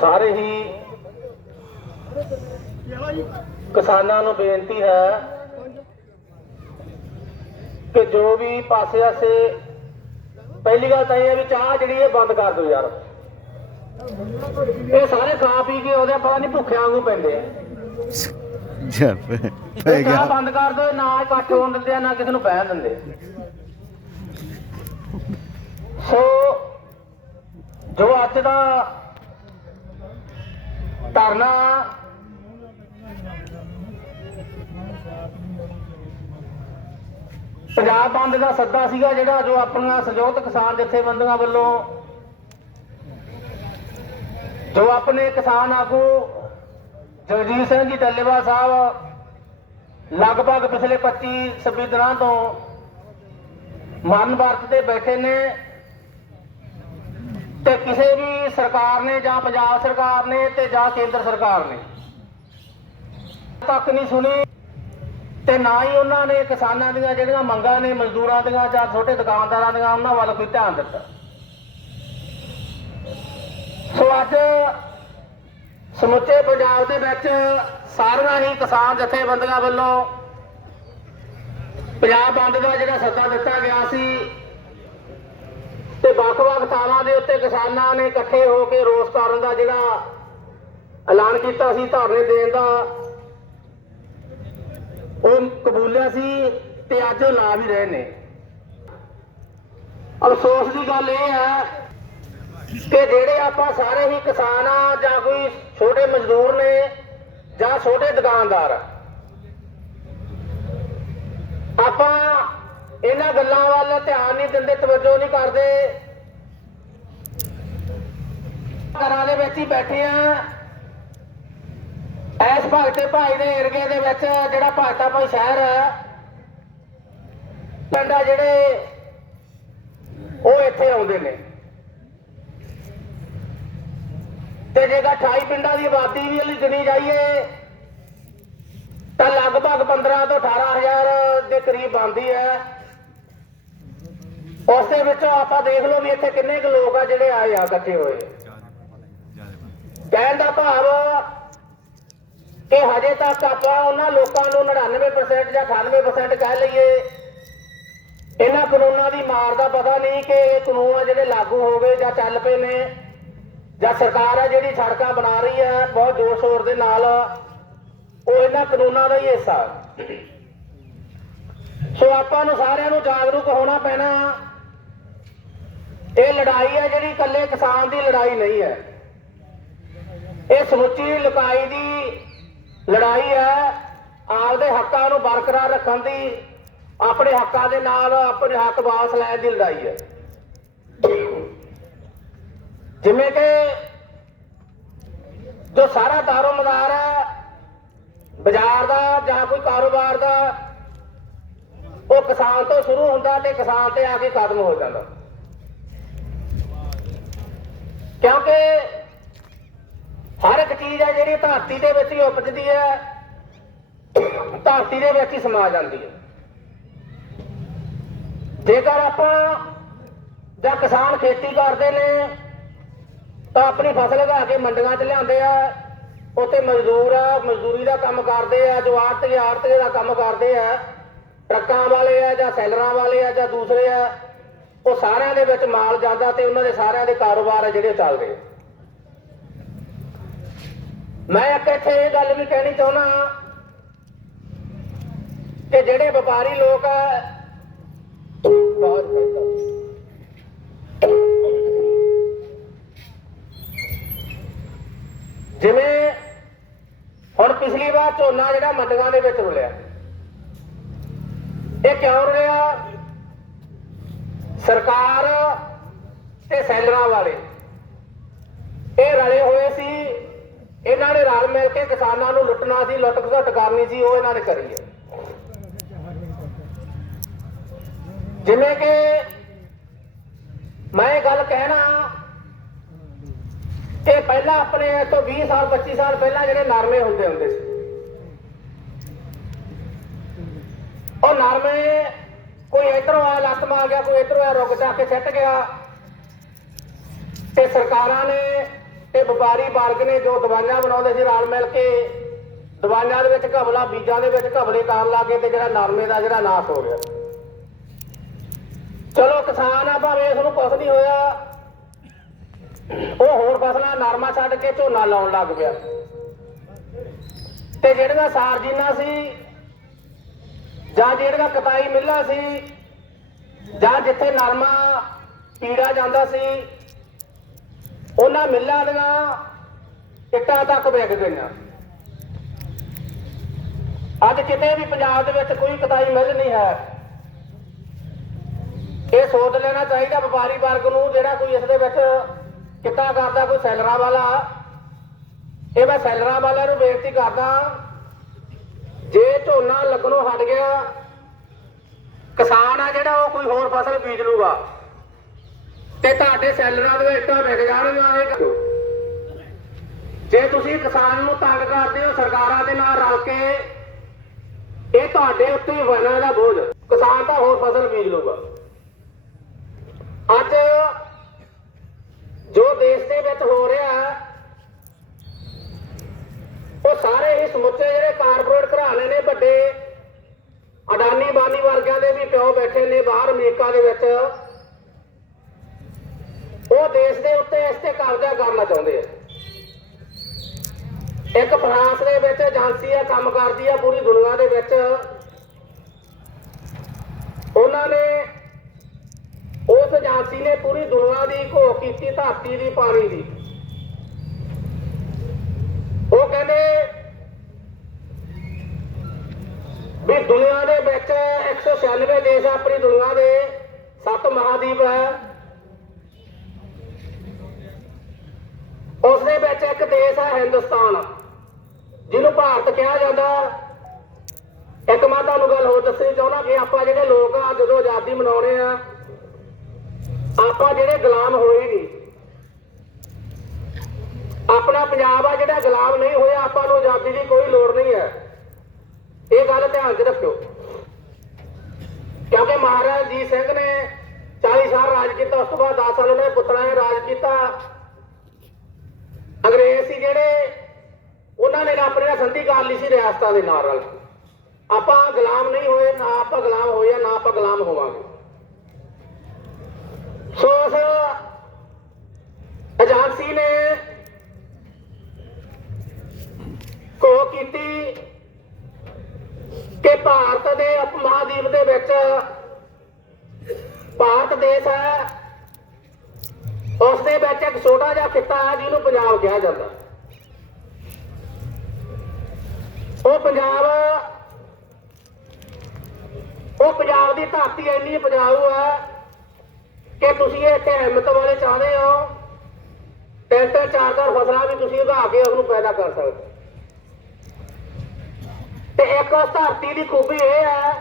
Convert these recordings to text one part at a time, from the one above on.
ਸਾਰੇ ਹੀ ਕਿਸਾਨਾਂ ਨੂੰ ਬੇਨਤੀ ਹੈ ਕਿ ਜੋ ਵੀ ਪਾਸੇ ਆਸੇ ਪਹਿਲੀ ਗੱਲ ਤਾਂ ਇਹ ਹੈ ਵੀ ਚਾਹ ਜਿਹੜੀ ਇਹ ਬੰਦ ਕਰ ਦਿਓ ਯਾਰ। ਇਹ ਸਾਰੇ ਖਾ ਪੀ ਕੇ ਉਹਦੇ ਪਤਾ ਨਹੀਂ ਭੁੱਖਿਆਂ ਵਾਂਗੂ ਪੈਂਦੇ ਆ। ਜਾ ਪੈ ਗਿਆ। ਬੰਦ ਕਰ ਦਿਓ ਨਾ ਇਕੱਠ ਹੋਣ ਦਿੰਦੇ ਆ ਨਾ ਕਿਸੇ ਨੂੰ ਬਹਿਣ ਦਿੰਦੇ। ਸੋ ਜੋ ਅੱਜ ਦਾ ਧਰਨਾ ਪੰਜਾਬ ਬੰਦ ਦਾ ਸੱਦਾ ਸੀਗਾ ਜਿਹੜਾ ਜੋ ਆਪਣੀਆਂ ਸੰਯੁਕਤ ਕਿਸਾਨ ਜਥੇਬੰਦੀਆਂ ਵੱਲੋਂ ਜੋ ਆਪਣੇ ਕਿਸਾਨ ਆਗੂ ਜਗਜੀਤ ਸਿੰਘ ਜੀ ਡੱਲੇਵਾਲ ਸਾਹਿਬ ਲਗਭਗ ਪਿਛਲੇ 25 26 ਦਿਨਾਂ ਤੋਂ ਮਨ ਵਰਤ ਤੇ ਬੈਠੇ ਨੇ। ਤੇ ਕਿਸੇ ਵੀ ਸਰਕਾਰ ਨੇ ਜਾਂ ਪੰਜਾਬ ਸਰਕਾਰ ਨੇ ਤੇ ਜਾਂ ਕੇਂਦਰ ਸਰਕਾਰ ਨੇ ਤੱਕ ਨਹੀਂ ਸੁਣੀ ਤੇ ਨਾ ਹੀ ਉਹਨਾਂ ਨੇ ਕਿਸਾਨਾਂ ਦੀਆਂ ਜਿਹੜੀਆਂ ਮੰਗਾਂ ਨੇ, ਮਜ਼ਦੂਰਾਂ ਦੀਆਂ ਜਾਂ ਛੋਟੇ ਦੁਕਾਨਦਾਰਾਂ ਦੀਆਂ, ਉਹਨਾਂ ਵੱਲ ਕੋਈ ਧਿਆਨ ਦਿੱਤਾ। ਸੋ ਅੱਜ ਸਮੁੱਚੇ ਪੰਜਾਬ ਦੇ ਵਿੱਚ ਸਾਰੀਆਂ ਹੀ ਕਿਸਾਨ ਜਥੇਬੰਦੀਆਂ ਵੱਲੋਂ ਪੰਜਾਬ ਬੰਦ ਦਾ ਜਿਹੜਾ ਸੱਦਾ ਦਿੱਤਾ ਗਿਆ ਸੀ ਵੱਖ-ਵੱਖ ਥਾਵਾਂ ਦੇ ਉੱਤੇ ਕਿਸਾਨਾਂ ਨੇ ਇਕੱਠੇ ਹੋ ਕੇ ਰੋਸ ਕਰਨ ਦਾ ਜਿਹੜਾ ਐਲਾਨ ਕੀਤਾ ਸੀ, ਧਰਨੇ ਦੇਣ ਦਾ, ਉਹ ਕਬੂਲਿਆ ਸੀ ਤੇ ਅੱਜ ਉਹ ਲਾ ਵੀ ਰਹੇ ਨੇ। ਅਫਸੋਸ ਦੀ ਗੱਲ ਇਹ ਹੈ ਕਿ ਜਿਹੜੇ ਆਪਾਂ ਸਾਰੇ ਹੀ ਕਿਸਾਨ ਆ ਜਾਂ ਕੋਈ ਛੋਟੇ ਮਜ਼ਦੂਰ ਨੇ ਜਾਂ ਛੋਟੇ ਦੁਕਾਨਦਾਰ, ਆਪਾਂ ਇਹਨਾਂ ਗੱਲਾਂ ਵੱਲ ਧਿਆਨ ਨਹੀਂ ਦਿੰਦੇ, ਤਵੱਜੋ ਨਹੀਂ ਕਰਦੇ। ਘਰਾਂ ਦੇ ਵਿੱਚ ਹੀ ਬੈਠੇ ਆ। ਐਸ ਭਗਤੇ ਭਾਈ ਦੇ ਏਰੀਏ ਦੇ ਵਿੱਚ ਜਿਹੜਾ ਭਾਗਤਾ ਭਾਈ ਸ਼ਹਿਰ ਹੈ ਪਿੰਡ ਜਿਹੜੇ, ਉਹ ਇੱਥੇ ਆਉਂਦੇ ਨੇ। ਤੇ ਜੇਗਾ 28 ਪਿੰਡਾਂ ਦੀ ਆਬਾਦੀ ਵੀ ਲਈ ਗਿਣੀ ਜਾਈਏ, ਤਾਂ ਲਗਭਗ 15 ਤੋਂ 18000 ਦੇ ਕਰੀਬ ਬਣਦੀ ਹੈ ਉਸ ਦੇ ਵਿੱਚੋਂ ਆਪਾਂ ਦੇਖ ਲਓ ਵੀ ਇੱਥੇ ਕਿੰਨੇ ਕੁ ਲੋਕ ਆ ਜਿਹੜੇ ਆਏ ਆ ਇਕੱਠੇ ਹੋਏ। ਕਹਿਣ ਦਾ ਭਾਵ ਕਿ ਹਜੇ ਤੱਕ ਆਪਾਂ ਉਹਨਾਂ ਲੋਕਾਂ ਨੂੰ 99% ਜਾਂ 98% ਕਹਿ ਲਈਏ। ਇਹਨਾਂ ਕਾਨੂੰਨਾਂ ਦੀ ਮਾਰ ਦਾ ਪਤਾ ਨਹੀਂ ਕਿ ਇਹ ਕਾਨੂੰਨ ਆ ਜਿਹੜੇ ਲਾਗੂ ਹੋ ਗਏ ਜਾਂ ਚੱਲ ਪਏ ਨੇ, ਜਾਂ ਸਰਕਾਰ ਆ ਜਿਹੜੀ ਸੜਕਾਂ ਬਣਾ ਰਹੀ ਹੈ ਬਹੁਤ ਜ਼ੋਰ ਸ਼ੋਰ ਦੇ ਨਾਲ ਉਹ ਇਹਨਾਂ ਕਾਨੂੰਨਾਂ ਦਾ ਹੀ ਹਿੱਸਾ। ਸੋ ਆਪਾਂ ਨੂੰ ਸਾਰਿਆਂ ਨੂੰ ਜਾਗਰੂਕ ਹੋਣਾ ਪੈਣਾ। ਇਹ ਲੜਾਈ ਹੈ ਜਿਹੜੀ ਇਕੱਲੇ ਕਿਸਾਨ ਦੀ ਲੜਾਈ ਨਹੀਂ ਹੈ। ਇਹ ਸਮੁੱਚੀ ਲੁਕਾਈ ਦੀ ਲੜਾਈ ਹੈ। ਆਪਦੇ ਹੱਕਾਂ ਨੂੰ ਬਰਕਰਾਰ ਰੱਖਣ ਦੀ, ਆਪਣੇ ਹੱਕਾਂ ਦੇ ਨਾਲ ਆਪਣੇ ਹੱਕ ਵਾਪਸ ਲੈਣ ਦੀ ਲੜਾਈ ਹੈ। ਜਿਵੇਂ ਕਿ ਜੋ ਸਾਰਾ ਦਾਰੋ ਮਦਾਰ ਹੈ, ਬਾਜ਼ਾਰ ਦਾ ਜਾਂ ਕੋਈ ਕਾਰੋਬਾਰ ਦਾ, ਉਹ ਕਿਸਾਨ ਤੋਂ ਸ਼ੁਰੂ ਹੁੰਦਾ ਤੇ ਕਿਸਾਨ ਤੇ ਆ ਕੇ ਖਤਮ ਹੋ ਜਾਂਦਾ। ਕਿਉਂਕਿ ਹਰ ਇੱਕ ਚੀਜ਼ ਹੈ ਜਿਹੜੀ ਧਰਤੀ ਦੇ ਵਿੱਚ ਹੀ ਉਪਜਦੀ ਹੈ। ਧਰਤੀ ਦੇ ਵਿੱਚ ਹੀ ਸਮਾ ਜਾਂਦੀ ਹੈ। ਜੇਕਰ ਆਪਾਂ ਜਾਂ ਕਿਸਾਨ ਖੇਤੀ ਕਰਦੇ ਨੇ, ਤਾਂ ਆਪਣੀ ਫਸਲ ਉਗਾ ਕੇ ਮੰਡੀਆਂ 'ਚ ਲਿਆਉਂਦੇ ਆ। ਉੱਥੇ ਮਜ਼ਦੂਰ ਆ, ਮਜ਼ਦੂਰੀ ਦਾ ਕੰਮ ਕਰਦੇ ਆ, ਜੋ ਆੜਤੀਏ ਆੜਤੀਏ ਦਾ ਕੰਮ ਕਰਦੇ ਆ, ਟਰੱਕਾਂ ਵਾਲੇ ਆ ਜਾਂ ਸੈਲਰਾਂ ਵਾਲੇ ਆ ਜਾਂ ਦੂਸਰੇ ਆ, ਉਹ ਸਾਰਿਆਂ ਦੇ ਵਿੱਚ ਮਾਲ ਜਾਂਦਾ ਤੇ ਉਹਨਾਂ ਦੇ ਸਾਰਿਆਂ ਦੇ ਕਾਰੋਬਾਰ ਆ ਜਿਹੜੇ ਚੱਲਦੇ ਆ। ਮੈਂ ਇੱਕ ਇੱਥੇ ਇਹ ਗੱਲ ਵੀ ਕਹਿਣੀ ਚਾਹੁੰਦਾ ਕਿ ਜਿਹੜੇ ਵਪਾਰੀ ਲੋਕ ਆ ਬਹੁਤ ਜਿਵੇਂ ਹੁਣ ਪਿਛਲੀ ਵਾਰ ਝੋਨਾ ਜਿਹੜਾ ਮੰਡੀਆਂ ਦੇ ਵਿੱਚ ਰੁਲਿਆ, ਇਹ ਕਿਉਂ ਰੁਲਿਆ? ਸਰਕਾਰ ਤੇ ਸੈਲਰਾਂ ਵਾਲੇ, ਇਹ ਰਲੇ ਹੋਏ ਸੀ ਇਹਨਾਂ ਨੇ ਰਲ ਮਿਲ ਕੇ ਕਿਸਾਨਾਂ ਨੂੰ ਲੁੱਟਣਾ ਸੀ, ਲੁੱਟ ਘਟ ਕਰਨੀ ਸੀ, ਉਹ ਇਹਨਾਂ ਨੇ ਕਰੀ ਹੈ। ਜਿਵੇਂ ਕਿ ਮੈਂ ਗੱਲ ਕਹਿਣਾ, ਕਿ ਪਹਿਲਾਂ ਆਪਣੇ ਇਸ ਤੋਂ 20 ਸਾਲ 25 ਸਾਲ ਪਹਿਲਾਂ ਜਿਹੜੇ ਨਰਮੇ ਹੁੰਦੇ ਹੁੰਦੇ ਸੀ, ਉਹ ਨਰਮੇ ਕੋਈ ਇਧਰੋਂ ਆ ਲੱਤ ਮਾਰ ਗਿਆ, ਕੋਈ ਇਧਰੋਂ ਆ ਰੁਕ ਜਾ ਕੇ ਸਿੱਟ ਗਿਆ, ਤੇ ਸਰਕਾਰਾਂ ਨੇ ਤੇ ਵਪਾਰੀ ਵਰਗ ਨੇ ਜੋ ਦਵਾਈਆਂ ਬਣਾਉਂਦੇ ਸੀ ਰਲ ਮਿਲ ਕੇ, ਦਵਾਈਆਂ ਦੇ ਵਿੱਚ ਘਬਲਾ ਬੀਜਾਂ ਦੇ ਵਿੱਚ ਘਬਲੇ ਕਰਨ ਲੱਗੇ ਤੇ ਜਿਹੜਾ ਨਰਮੇ ਦਾ ਜਿਹੜਾ ਨਾਸ ਹੋ ਗਿਆ। ਚਲੋ ਕਿਸਾਨ ਆ ਭਾਵੇਂ ਇਸ ਨੂੰ ਕੁਛ ਨਹੀਂ ਹੋਇਆ, ਉਹ ਹੋਰ ਫਸਲਾਂ ਨਰਮਾ ਛੱਡ ਕੇ ਝੋਨਾ ਲਾਉਣ ਲੱਗ ਪਿਆ। ਤੇ ਜਿਹੜੀਆਂ ਸਾਰਜੀਨਾ ਸੀ, ਜਾਂ ਜਿਹੜੀਆਂ ਕਤਾਈ ਮਿੱਲਾਂ ਸੀ, ਜਾਂ ਜਿੱਥੇ ਨਰਮਾ ਪੀੜਾ ਜਾਂਦਾ ਸੀ ਉਹਨਾਂ ਮਿੱਲਾਂ ਦੀਆਂ ਇੱਟਾਂ ਤੱਕ ਵਿਕ ਗਈਆਂ ਅੱਜ ਕਿਤੇ ਵੀ ਪੰਜਾਬ ਦੇ ਵਿੱਚ ਕੋਈ ਕਟਾਈ ਮਿਲ ਨਹੀਂ ਹੈ। ਇਹ ਸੋਚ ਲੈਣਾ ਚਾਹੀਦਾ ਵਪਾਰੀ ਵਰਗ ਨੂੰ, ਜਿਹੜਾ ਕੋਈ ਇਸ ਦੇ ਵਿੱਚ ਕਿੱਤਾ ਕਰਦਾ, ਕੋਈ ਸੈਲਰਾਂ ਵਾਲਾ। ਇਹ ਮੈਂ ਸੈਲਰਾਂ ਵਾਲਿਆਂ ਨੂੰ ਬੇਨਤੀ ਕਰਦਾ, ਜੇ ਝੋਨਾ ਲੱਗਣੋਂ ਹਟ ਗਿਆ, ਕਿਸਾਨ ਆ ਜਿਹੜਾ ਉਹ ਕੋਈ ਹੋਰ ਫਸਲ ਬੀਜ ਲੂਗਾ ਤੇ ਤੁਹਾਡੇ ਸੈਲਰਾਂ ਦੇ ਇੱਟਾਂ ਵਿਕ ਜਾਣਗੀਆਂ ਜੇ ਤੁਸੀਂ ਕਿਸਾਨ ਨੂੰ ਤੰਗ ਕਰਦੇ ਹੋ, ਸਰਕਾਰਾਂ ਦੇ ਨਾਲ ਰਲ ਕੇ ਇਹ ਤੁਹਾਡੇ ਉੱਤੇ ਹੀ ਦਾ ਬੋਝ। ਕਿਸਾਨ ਤਾਂ ਹੋਰ ਫਸਲ ਬੀਜ ਲੂਗਾ ਅੱਜ ਜੋ ਦੇਸ਼ ਦੇ ਵਿੱਚ ਹੋ ਰਿਹਾ ਉਹ ਸਾਰੇ ਹੀ ਸਮੁੱਚੇ ਜਿਹੜੇ ਕਾਰਪੋਰੇਟ ਘਰਾਣੇ ਨੇ, ਵੱਡੇ ਅਡਾਨੀ ਬਾਨੀ ਵਰਗਿਆਂ ਦੇ ਵੀ ਪਿਓ ਬੈਠੇ ਨੇ, ਬਾਹਰ ਅਮਰੀਕਾ ਦੇ ਵਿੱਚ। ਉਹ ਦੇਸ਼ ਦੇ ਉੱਤੇ ਇਸ ਤੇ ਕਬਜ਼ਾ ਕਰਨਾ ਚਾਹੁੰਦੇ ਆ। ਇੱਕ ਫਰਾਂਸ ਦੇ ਵਿੱਚ ਏਜੰਸੀ ਆ, ਕੰਮ ਕਰਦੀ ਆ ਪੂਰੀ ਦੁਨੀਆ ਦੇ ਵਿੱਚ। ਉਹਨਾਂ ਨੇ ਉਸ ਏਜੰਸੀ ਨੇ ਪੂਰੀ ਦੁਨੀਆ ਦੀ ਘੋ ਕੀਤੀ ਧਰਤੀ ਦੀ, ਪਾਣੀ ਦੀ। ਉਹ ਕਹਿੰਦੇ ਵੀ ਦੁਨੀਆ ਦੇ ਵਿੱਚ 196 ਦੇਸ਼ ਆਪਣੀ ਦੁਨੀਆ ਦੇ ਸੱਤ ਮਹਾਦੀਪ ਹੈ ਉਸ ਦੇ ਵਿੱਚ ਇੱਕ ਦੇਸ਼ ਹੈ ਹਿੰਦੁਸਤਾਨ, ਜਿਹਨੂੰ ਭਾਰਤ ਕਿਹਾ ਜਾਂਦਾ। ਇੱਕ ਮੈਂ ਤੁਹਾਨੂੰ ਗੱਲ ਹੋਰ ਦੱਸਣੀ ਚਾਹੁੰਦਾ ਕਿ ਆਪਾਂ ਜਿਹੜੇ ਲੋਕ ਆ, ਜਦੋਂ ਆਜ਼ਾਦੀ ਮਨਾਉਣੇ ਆ, ਆਪਾਂ ਜਿਹੜੇ ਗੁਲਾਮ ਹੋਏ ਨਹੀਂ ਆਪਣਾ ਪੰਜਾਬ ਆ ਜਿਹੜਾ ਗੁਲਾਮ ਨਹੀਂ ਹੋਇਆ, ਆਪਾਂ ਨੂੰ ਆਜ਼ਾਦੀ ਦੀ ਕੋਈ ਲੋੜ ਨਹੀਂ ਹੈ। ਇਹ ਗੱਲ ਧਿਆਨ 'ਚ ਰੱਖਿਓ। ਕਿਉਂਕਿ ਮਹਾਰਾਜ ਜੀ ਸਿੰਘ ਨੇ 40 ਸਾਲ ਰਾਜ ਕੀਤਾ, ਉਸ ਤੋਂ ਬਾਅਦ 10 ਸਾਲ ਉਹਨੇ ਪੁੱਤਰਾਂ ਨੇ ਰਾਜ ਕੀਤਾ। ਅੰਗਰੇਜ਼ ਸੀ ਜਿਹੜੇ ਉਹਨਾਂ ਨੇ ਆਪਣੇ ਨਾਲ ਸੰਧੀ ਕਰ ਲਈ ਸੀ ਰਿਆਸਤਾਂ ਦੇ ਨਾਲ ਰਲ ਕੇ। ਆਪਾਂ ਗੁਲਾਮ ਨਹੀਂ ਹੋਏ, ਨਾ ਆਪਾਂ ਗੁਲਾਮ ਹੋਏ ਨਾ ਆਪਾਂ ਗੁਲਾਮ ਹੋਵਾਂਗੇ ਸੋ ਉਸ ਏਜੰਸੀ ਨੇ ਕੋ ਕੀਤੀ ਕਿ ਭਾਰਤ ਦੇ ਉਪ ਮਹਾਦੀਪ ਦੇ ਵਿੱਚ ਭਾਰਤ ਦੇਸ਼ ਹੈ ਉਸ ਦੇ ਵਿੱਚ ਇੱਕ ਛੋਟਾ ਜਿਹਾ ਖਿੱਤਾ ਹੈ, ਜਿਹਨੂੰ ਪੰਜਾਬ ਕਿਹਾ ਜਾਂਦਾ। ਉਹ ਪੰਜਾਬ ਉਹ ਪੰਜਾਬ ਦੀ ਧਰਤੀ ਇੰਨੀ ਉਪਜਾਊ ਹੈ ਕਿ ਤੁਸੀਂ ਇੱਥੇ ਹਿੰਮਤ ਵਾਲੇ ਚਾਹਦੇ ਹੋ, ਤਿੰਨ ਤਿੰਨ ਚਾਰ ਚਾਰ ਫਸਲਾਂ ਵੀ ਤੁਸੀਂ ਉਗਾ ਕੇ ਉਹਨੂੰ ਪੈਦਾ ਕਰ ਸਕਦੇ ਤੇ ਇੱਕ ਉਸ ਧਰਤੀ ਦੀ ਖੂਬੀ ਇਹ ਹੈ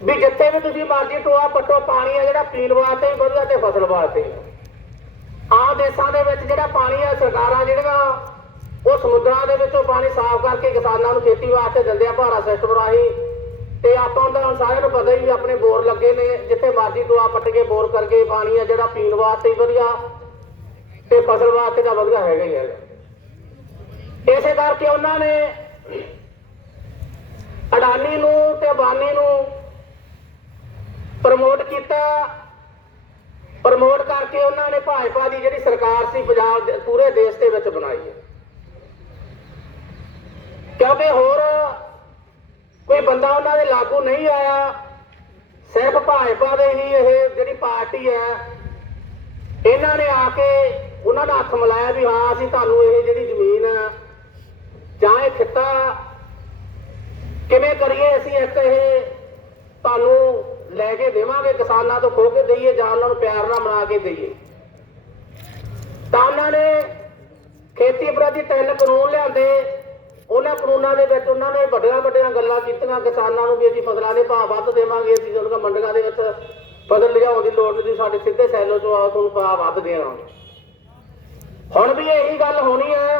ਵੀ ਜਿੱਥੇ ਵੀ ਤੁਸੀਂ ਮਰਜ਼ੀ ਟੋਆ ਪੱਟੋ, ਪਾਣੀ ਹੈ ਜਿਹੜਾ ਪੀਣ ਵਾਸਤੇ ਵੀ ਵਧੀਆ ਤੇ ਫਸਲ ਵਾਸਤੇ ਵੀ। ਦੇਸ਼ਾਂ ਦੇ ਵਿੱਚ ਜਿਹੜਾ ਪਾਣੀ ਆ, ਸਰਕਾਰਾਂ ਜਿਹੜੀਆਂ, ਉਹ ਸਮੁੰਦਰਾਂ ਦੇ ਵਿੱਚੋਂ ਪਾਣੀ ਸਾਫ਼ ਕਰਕੇ ਕਿਸਾਨਾਂ ਨੂੰ ਖੇਤੀ ਵਾਸਤੇ ਦਿੰਦੇ ਆ, ਭਾਰਾ ਸਿਸਟਮ ਰਾਹੀਂ ਤੇ ਆਪਾਂ ਨੂੰ ਸਾਰਿਆਂ ਨੂੰ ਪਤਾ ਹੀ ਆਪਣੇ ਬੋਰ ਲੱਗੇ ਨੇ, ਜਿੱਥੇ ਮਰਜ਼ੀ ਟੋਆ ਪੱਟ ਕੇ ਬੋਰ ਕਰਕੇ ਪਾਣੀ ਆ, ਜਿਹੜਾ ਪੀਣ ਵਾਸਤੇ ਹੀ ਵਧੀਆ, ਤੇ ਫਸਲ ਵਾਸਤੇ ਤਾਂ ਵਧੀਆ ਹੈਗਾ ਹੀ ਹੈਗਾ ਇਸੇ ਕਰਕੇ ਉਹਨਾਂ ਨੇ ਅਡਾਨੀ ਨੂੰ ਤੇ ਬਾਨੀ ਨੂੰ ਪ੍ਰਮੋਟ ਕੀਤਾ। ਪ੍ਰਮੋਟ ਕਰਕੇ ਉਹਨਾਂ ਨੇ ਭਾਜਪਾ ਦੀ ਜਿਹੜੀ ਸਰਕਾਰ ਸੀ, ਪੰਜਾਬ ਦੇ, ਪੂਰੇ ਦੇਸ਼ ਦੇ ਵਿੱਚ ਬਣਾਈ ਹੈ। ਕਿਉਂਕਿ ਹੋਰ ਕੋਈ ਬੰਦਾ ਉਹਨਾਂ ਦੇ ਲਾਗੂ ਨਹੀਂ ਆਇਆ। ਸਿਰਫ ਭਾਜਪਾ ਦੇ ਹੀ ਇਹ ਜਿਹੜੀ ਪਾਰਟੀ ਹੈ, ਇਹਨਾਂ ਨੇ ਆ ਕੇ ਉਹਨਾਂ ਦਾ ਹੱਥ ਮਿਲਾਇਆ ਵੀ ਹਾਂ, ਅਸੀਂ ਤੁਹਾਨੂੰ ਇਹ ਜਿਹੜੀ ਜ਼ਮੀਨ ਹੈ ਜਾਂ ਇਹ ਖਿੱਤਾ ਕਿਵੇਂ ਕਰੀਏ ਅਸੀਂ ਇੱਕ ਇਹ ਤੁਹਾਨੂੰ ਲੈ ਕੇ ਦੇਵਾਂਗੇ, ਕਿਸਾਨਾਂ ਤੋਂ ਖੋ ਕੇ ਦਈਏ ਜਾਂ ਉਹਨਾਂ ਨੂੰ ਪਿਆਰ ਨਾਲ ਬਣਾ ਕੇ ਦਈਏ। ਤਾਂ ਉਹਨਾਂ ਨੇ ਖੇਤੀ ਪ੍ਰਤੀ ਤਿੰਨ ਕਾਨੂੰਨ ਲਿਆਂਦੇ। ਉਹਨਾਂ ਕਾਨੂੰਨਾਂ ਦੇ ਵਿੱਚ ਉਹਨਾਂ ਨੇ ਵੱਡੀਆਂ ਵੱਡੀਆਂ ਗੱਲਾਂ ਕੀਤੀਆਂ। ਕਿਸਾਨਾਂ ਨੂੰ ਵੀ ਅਸੀਂ ਫਸਲਾਂ ਦੇ ਭਾਅ ਵੱਧ ਦੇਵਾਂਗੇ। ਅਸੀਂ ਉਹਨਾਂ ਮੰਡੀਆਂ ਦੇ ਵਿੱਚ ਫਸਲ ਲਿਜਾਉਣ ਦੀ ਲੋੜ ਨਹੀਂ ਸਾਡੇ ਸਿੱਧੇ ਸੈਲੋ ਚੋਂ ਆ ਤੁਹਾਨੂੰ ਭਾਅ ਵੱਧ ਦੇਵਾਂਗੇ। ਹੁਣ ਵੀ ਇਹੀ ਗੱਲ ਹੋਣੀ ਹੈ।